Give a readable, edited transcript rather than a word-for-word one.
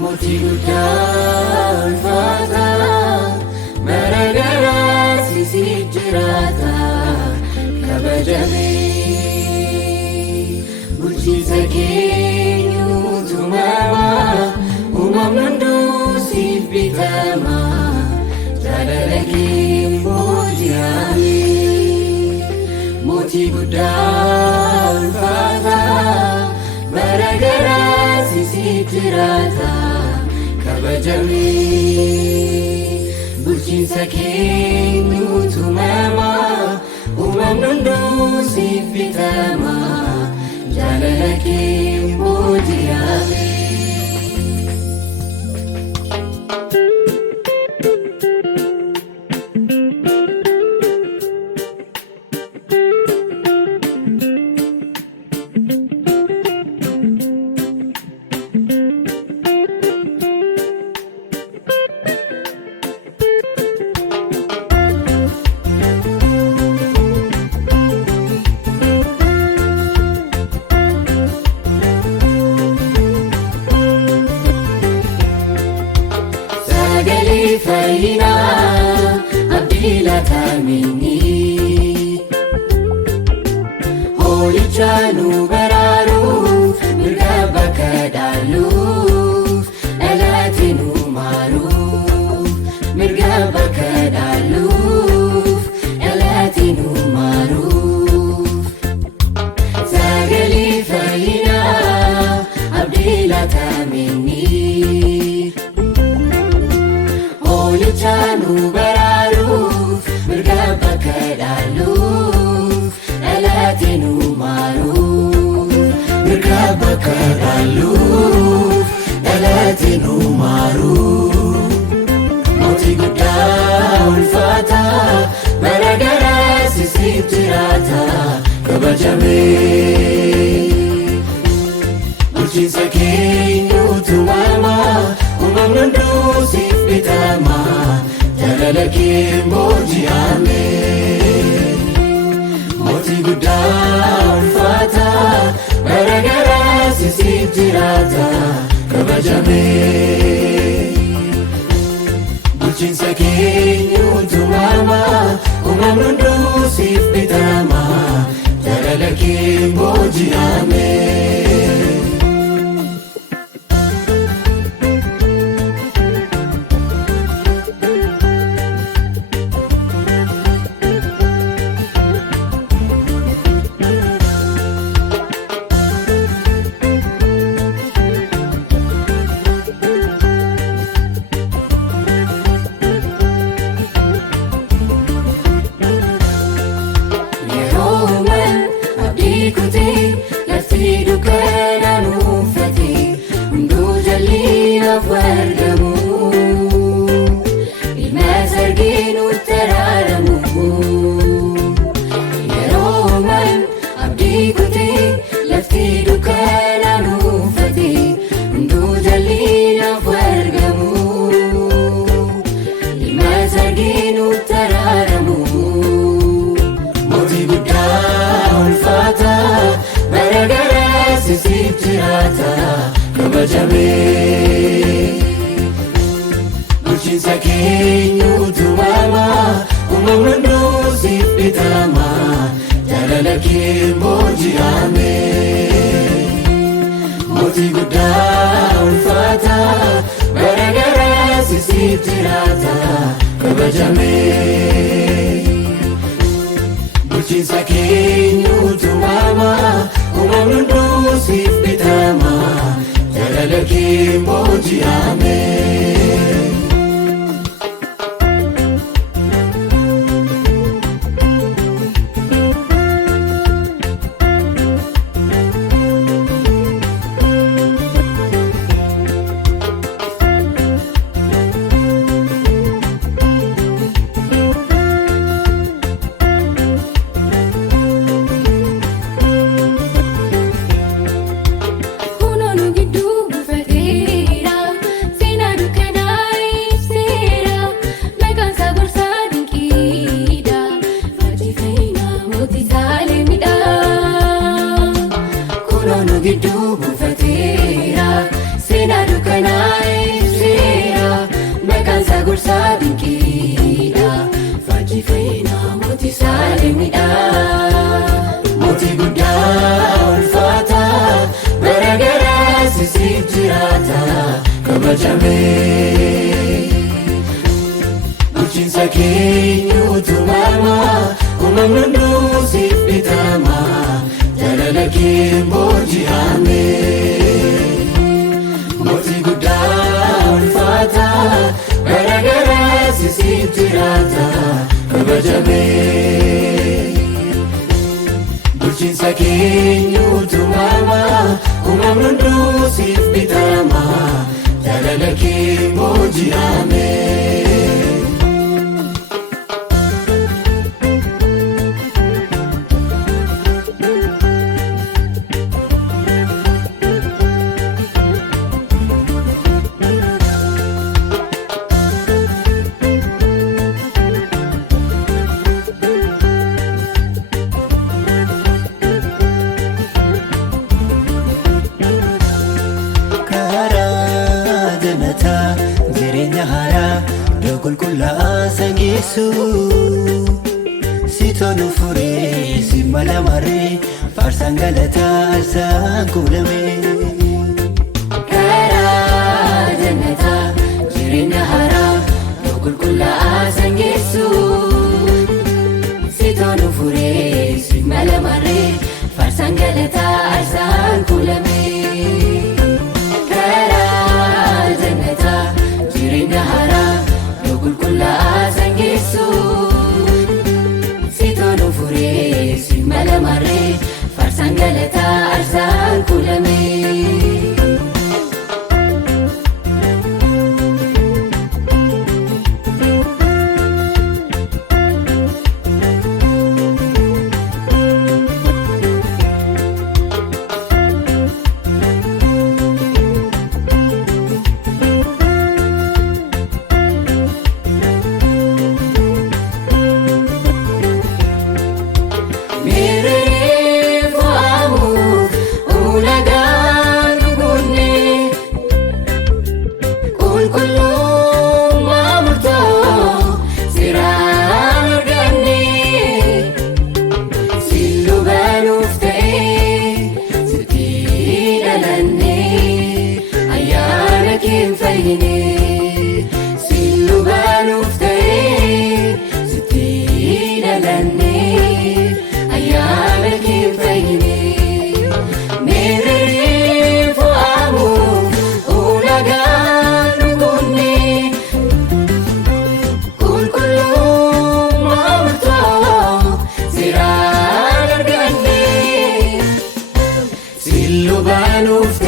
Mootii guddaa ulfaataa maragaraa siisiif jiraata kabajamee bulchiinsa keenyuutu mamaa uumamni hunduu siif bitama jaalala kee booji'amee mootii guddaa ulfaataa maragaraa siisiif jiraata kabajamee bulchiinsa keenyuutu mamaa uumamni hunduu siif bitama jaalala kee booji'amee. Fayyina abdii laatamini hoolicha nu baraaruuf mirga bakka dhaaluuf dhalaatti nu maaruuf mirga bakka dhaaluuf dhalaatti nu maaruuf sagalee fayyina abdii laatamini. Hoolichaanu baraaruuf mirga bakka dhaaluuf dhalaatti nu maaruuf mirga bakka dhaaluuf dhalaatti nu maaruuf mootii guddaa ulfaataa maragaraa siisiif jiraata kabajamee bulchiinsa keenyuutu mamaa uumamni hunduu siif bitama jaalala kee booji'amee mootii guddaa ulfaataa maragaraa siisiif jiraata kabajamee bulchiinsa keenyuutu mamaa uumamni hunduu siif bitama jaalala kee booji'amee. Lafti dukkana nuufate hunduu jalliinaaf argamu ilma sargee nutti araaramu yeroo man abdii kutee lafti dukkana nuufate hunduu jalliinaaf argamu ilma sargee nutti araaramu mootii guddaa ulfaataa maragaraa siisiif jiraata kabajamee bulchiinsa keenyuutu mamaa uumamni hunduu siif bitama jaalala kee booji'amee mootii guddaa ulfaataa maragaraa siisiif jiraata kabajamee bulchiinsa keenyuutu mamaa uumamni hunduu siif bitama jaalala kee booji'amee. Kunoonu gidduu buufateera seenaa siif jiraata kabajame. Bulchiinsa keenya utumama uumamni hunduu siif bitama jaalala kee booji'ame. Mootii guddaa ulfaata garaagaraa siif jiraata kabajame. Bulchiinsa keenya utumama uumamni hunduu siif bitama jaalala kee booji'ame. Qulqullaa'aa geessu sitoonu furee si mala maree faarsaan galataa arsaan kuulame. Karaa jannataa jireenya haaraa yoo qulqullaa'aa geessu sitoonu furee si mala maree faarsaan galataa arsaan kuulame. Karaa jannataa jireenya haaraa qulqullaa'aa geessu sitoonu furee si mala maree faarsaan galataa arsaan kuulame. Lubanuuf